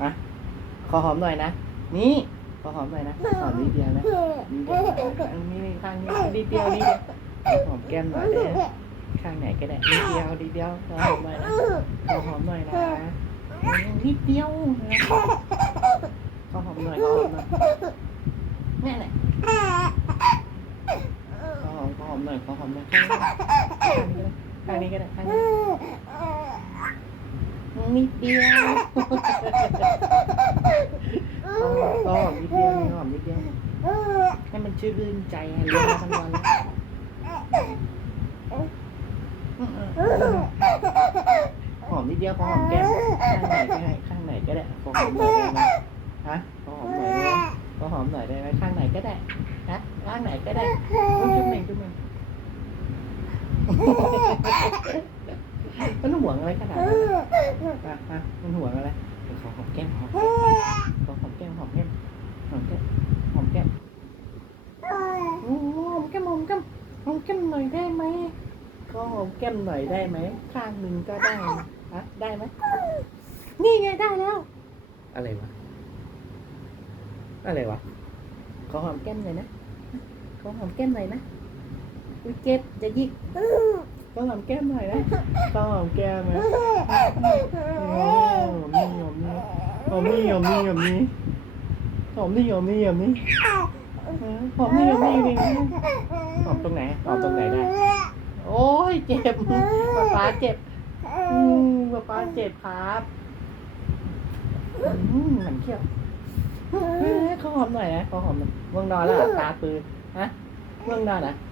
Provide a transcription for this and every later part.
มาขอหอมหน่อยนะ นี่ขอหอมหน่อยนะหอมนิดเดียวนะนิดเดียวอันนี้ข้างนี้นิดเดียวนิดเดียวหอมแก้มหน่อยได้ข้างไหนก็ได้นิดเดียวนิดเดียวขอหอมหน่อยนะขอหอมหน่อยนะนิดเดียวนะขอหอมหน่อยขอหอมหน่อยนี่แหละขอหอมขอหอมหน่อยขอหอมหน่อยข้างนี้ก็ได้ข้างนี้ นิดเดียวก็หอมนิดเดียวหอมนิดเดียวให้มันชื่นรื่นใจไงเลี้ยงทั้งวันหอมนิดเดียวขอหอมแก้มข้างไหนก็ได้ข้างไหนก็ได้ขอหอมหน่อยได้ไหมฮะขอหอมหน่อยได้ไหมขอหอมหน่อยได้ไหมข้างไหนก็ได้ฮะข้างไหนก็ได้จุ๊บหนึ่งจุ๊บหนึ่ง มันห่วงอะไรขนาดนั้นฮะฮะมันห่วงอะไรเดี๋ยวขอหอมแก้มหอมแก้มขอหอมแก้มหอมแก้มหอมแก้มหอมแก้มโอ้หอมแก้มหอมแก้มหอมแก้มหน่อยได้ไหมก็หอมแก้มหน่อยได้ไหมข้างหนึ่งก็ได้นะฮะได้ไหมนี่ไงได้แล้ว อะไรวะอะไรวะขอหอมแก้มหน่อยนะขอหอมแก้มหน่อยนะอุ้ยเจ็บจะยิก ขอหอมแก้มหน่อยนะขอหอมแก้มนะโอ้หอมนี่หอมนี่หอมนี่หอมนี่หอมนี่หอมนี่หอมนี่หอมนี่หอมนี่หอมนี่จริงหอมตรงไหนหอมตรงไหนได้ โอ้ยเจ็บป๊าป๊าเจ็บอืมป๊าป๊าเจ็บครับอืมหมันเขี้ยวเฮ้ยเขาหอมหน่อยนะเขาหอมหน่อยง่วงนอนแล้วเหรอตาปืนฮะง่วงนอนเหรอะนี่ไง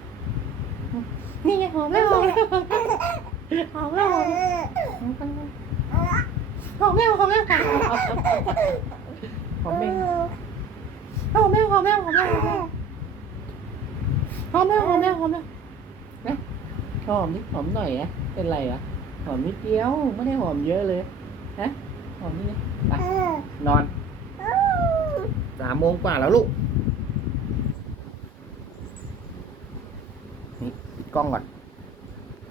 หอมแล้วหอมแล้วหอมแล้วหอมแล้วหอมแล้วหอมแล้วหอมแล้วหอมเองหอมแล้วหอมแล้วหอมแล้วหอมแล้วหอมแล้วหอมแล้วหอมแล้วนะหอมนิดหอมหน่อยนะเป็นไรวะหอมนิดเดียวไม่ได้หอมเยอะเลยฮะหอมนิดเดียวไปนอนสามโมงกว่าแล้วลูกนี่ปิดกล้องก่อน